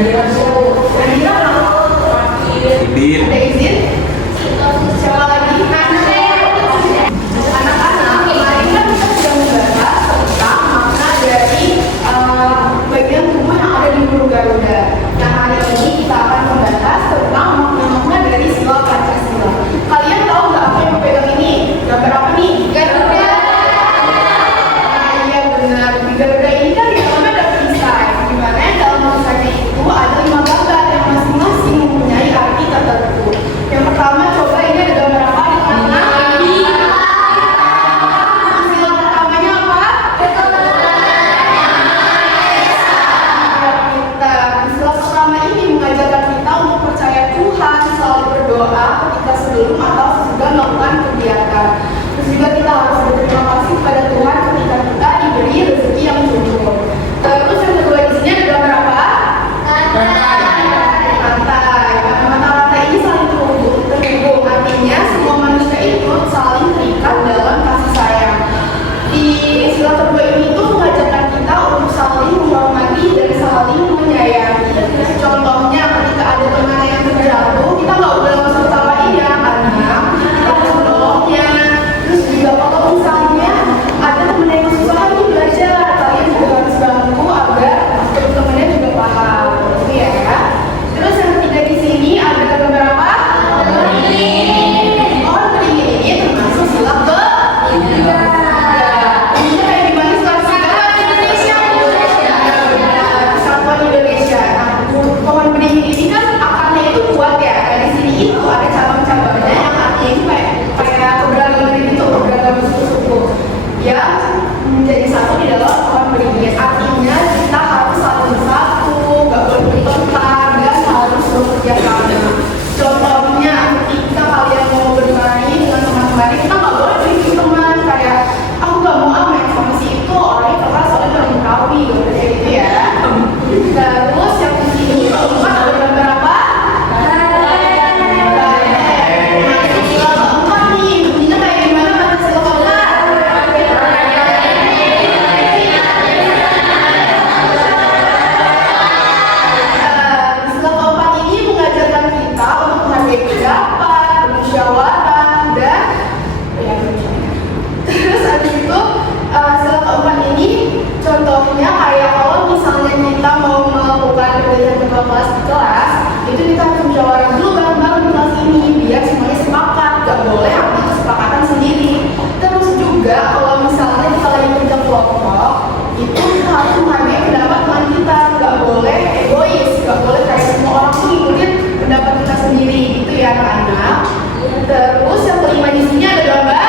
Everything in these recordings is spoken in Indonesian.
Izin. Ada izin? Siapa lagi? Anak-anak, kemarin kan kita sudah membahas tentang makna dari bagian tubuh yang ada di burung Garuda. Nah, hari ini kita akan membahas tentang makna-makna dari sila Pancasila. Kalian tahu nggak apa yang pegang ini? Gambar apa nih? Garuda. Nah, iya benar. Di Garuda ini kan di dalamnya ada perisai. Dimana dalam perisainya itu ada 5 gambar yang masing-masing mempunyai arti tertentu. Yang pertama, coba ini ada gambar apa di mana? Sila pertamanya apa? Kita. Sila pertama ini mengajarkan kita untuk percaya Tuhan, selalu berdoa ketika sebelum atau sesudah melakukan kegiatan. Terus juga kita harus berterima kasih kepada Tuhan ketika kita diberi rezeki yang cukup. Terus yang kedua di sini ada gambar apa? Rantai. Rantai ini saling terhubung. Artinya semua manusia itu saling terikat dalam kasih sayang. Di sila kedua ini tuh mengajarkan kita untuk saling menghormati dan saling menyayangi. Contohnya ketika ada teman yang terjatuh, kita nggak boleh langsung salahin ya, karena kita harus menolongnya. Terus juga kalau misalnya ada teman yang kesusahan nih belajar, kalian juga harus bantu agar teman-temannya juga paham. Gitu ya. Terus yang ketiga di sini ada gambar apa? Beringin. Oh, beringin ini termasuk sila ketiga. Ini kayak gimana sila Indonesia? Kesatuan Indonesia. Nah, pohon beringin ini kan akarnya itu kuat ya. Nah, di sini itu ada cabang-cabangnya yang artinya itu kayak keberagaman gitu, keberagaman suku-suku yang menjadi satu di dalam pohon beringin. Artinya kita harus satu bersatu, gak boleh bertengkar, dan harus bekerja sama. Contohnya, ketika kalian mau bermain dengan teman-teman, kita nggak boleh beri teman kayak aku nggak mau main sama si itu, orangnya keras soalnya paling kawi, kayak gitu ya. Terus yang di sini keempat ada gambar apa? Sila keempat nih, bunyinya kayak gimana kata sila keempat? Sila keempat ini mengajarkan kita untuk menghargai pendapat, bermusyawarah, dan terus habis itu sila keempat ini contohnya kayak kalau misalnya kita mau melakukan pembelajaran kedua kelas di kelas, itu kita harus musyawarah dulu bareng-bareng di kelas ini biar semuanya sepakat, gak boleh ambil kesepakatan sendiri. Terus juga kalau misalnya kita lagi kerja kelompok, itu kita harus menghargai pendapat teman kita, gak boleh egois, gak boleh kayak semua orang tuh ngikutin pendapat kita sendiri, gitu ya anak-anak. Terus yang kelima di sini ada gambar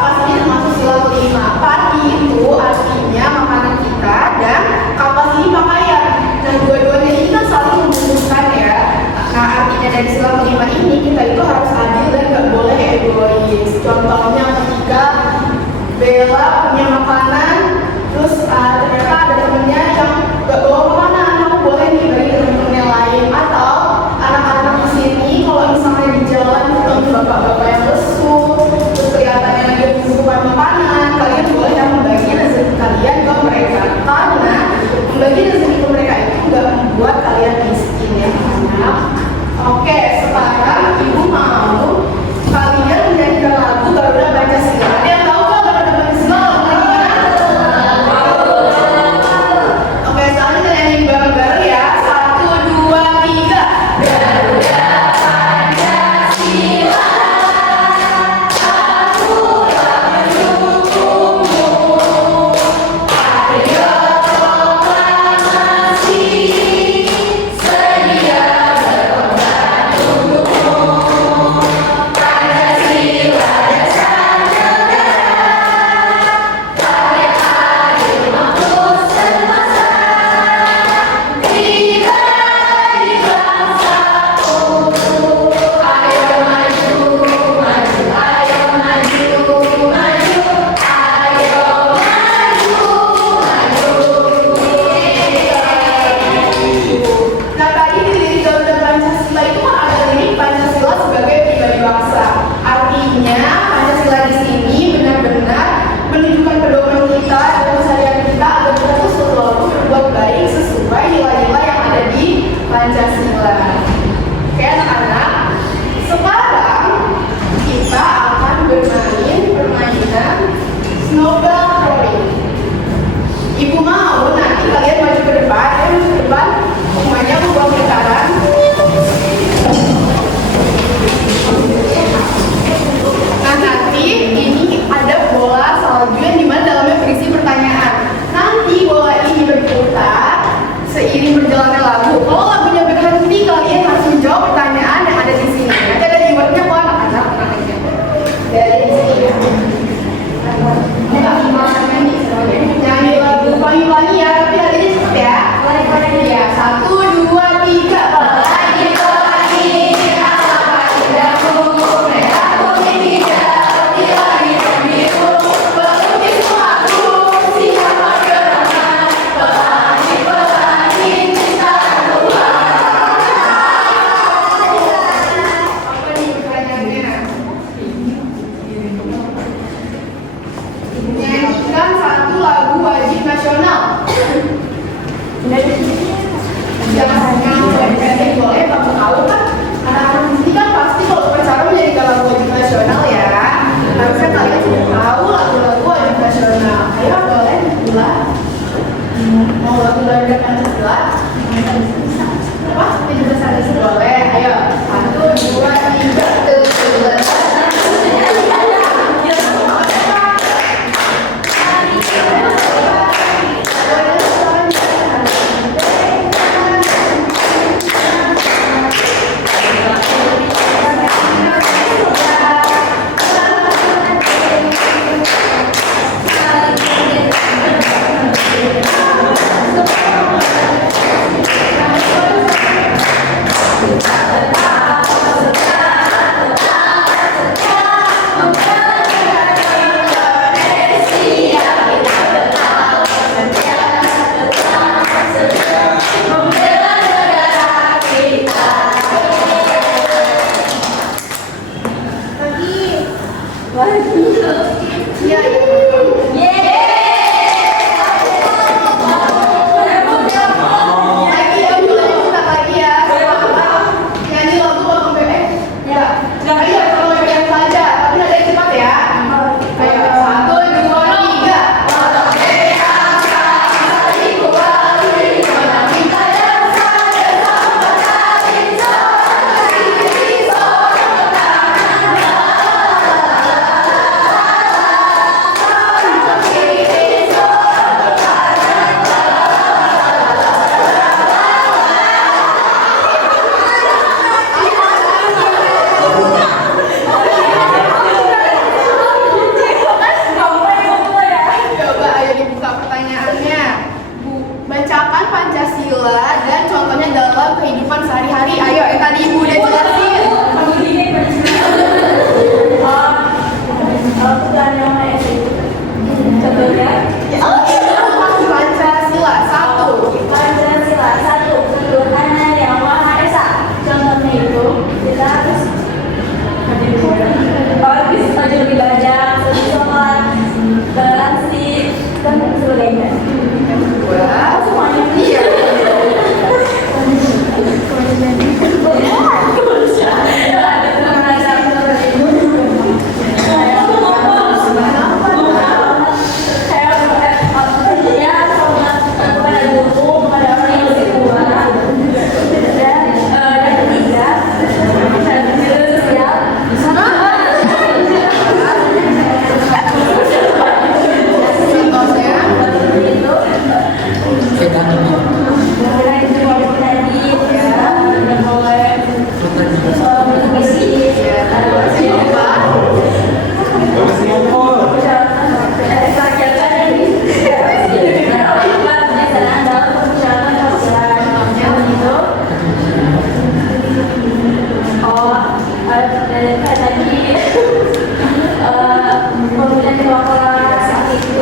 padi termasuk sila kelima. Padi itu artinya makanan kita dan kapas depan. Semuanya aku bawa sekarang. Nah nanti ini ada bola salju yang dimana dalamnya berisi pertanyaan. Nanti bola ini berputar seiring berjalannya lagu. Kalau lagunya berhenti, kalian harus menjawab pertanyaan yang ada di sini. Nanti ada di wordnya kok anak-anak tenang aja. Dari sini ya. Nyanyi lagu pelangi-pelangi ya, tapi hadirin cepet ya. Ya, 1, 2, 3. Pelangi-pelangi, apa indahmu, merah putih hijau, di langit biru, pelukis aku, siapa gerangan, pelangi-pelangi, cinta Tuhan. Apa nih pertanyaannya? Nyanyikan satu lagu wajib nasional. Jangan pendek boleh, kamu tahu kan anak-anak di sini kan pasti kalau upacara menjadikan lagu wajib nasional ya. Harusnya kalian sudah tahu lagu-lagu wajib nasional. Ayo boleh dibuat. Mau lagu dari Pancasila? Apa? 17 Agustus boleh. Ayo 1, 2, 3.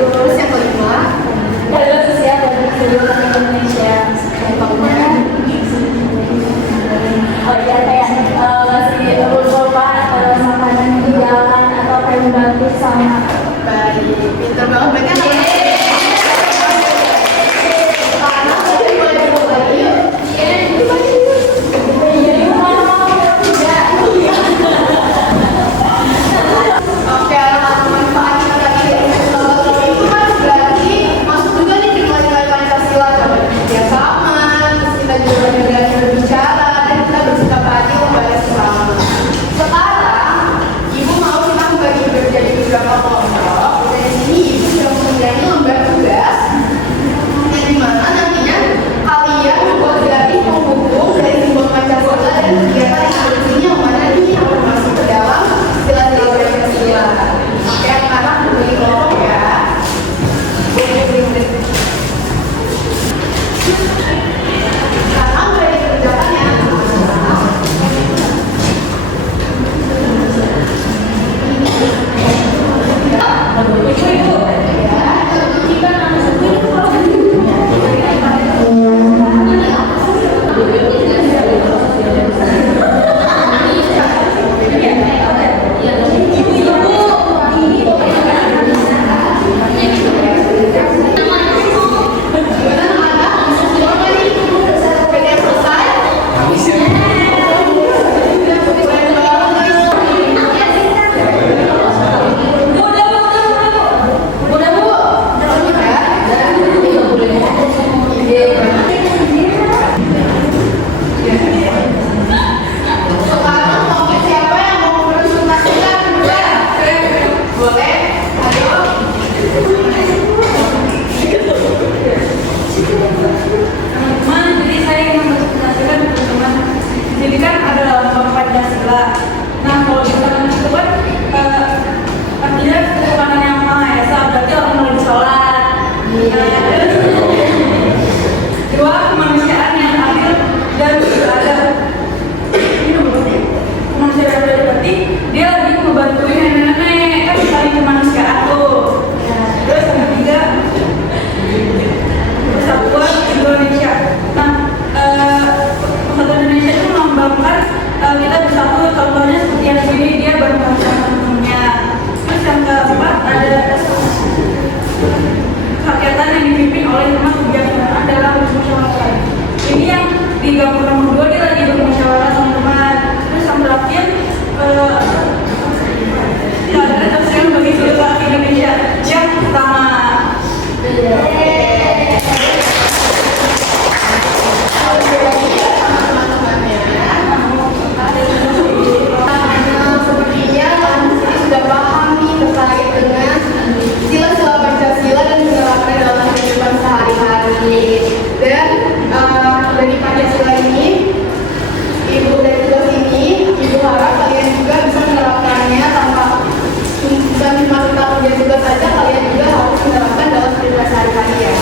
Terus yang kelima, Teman-teman, jadi saya ingin mempresentasikan teman-teman. Jadi kan ada lambang Pancasila. Nah, kalau di tangan itu kan artinya ketuhanan yang Maha Esa, berarti orang mau sholat. Dua, kemanusiaan yang adil dan beradab. Kemanusiaan yang adil berarti dia lagi membantuin nenek-nenek, kan saling kemanusiaan tuh. Terus yang ketiga, persatuan Indonesia. Nah, persatuan Indonesia itu melambangkan kita bersatu, contohnya seperti yang sini dia bareng-bareng teman-temannya. Terus yang keempat ada kerakyatan yang dipimpin oleh teman kebijaksanaan dalam bermusyawarah. Ini yang di gambar nomor 2 dia lagi bermusyawarah teman-teman. Terus yang terakhir ada tafsiran bagi seluruh Indonesia yang pertama. Sepertinya sudah paham nih terkait dengan sila-sila Pancasila dan menerapkan dalam kehidupan sehari-hari. Dan dari Pancasila ini, Ibu dari tugas ini, Ibu harap kalian juga bisa menerapkannya tanpa bukan cuma tentang kerja tugas saja, kalian juga harus menerapkan dalam kehidupan sehari-hari ya.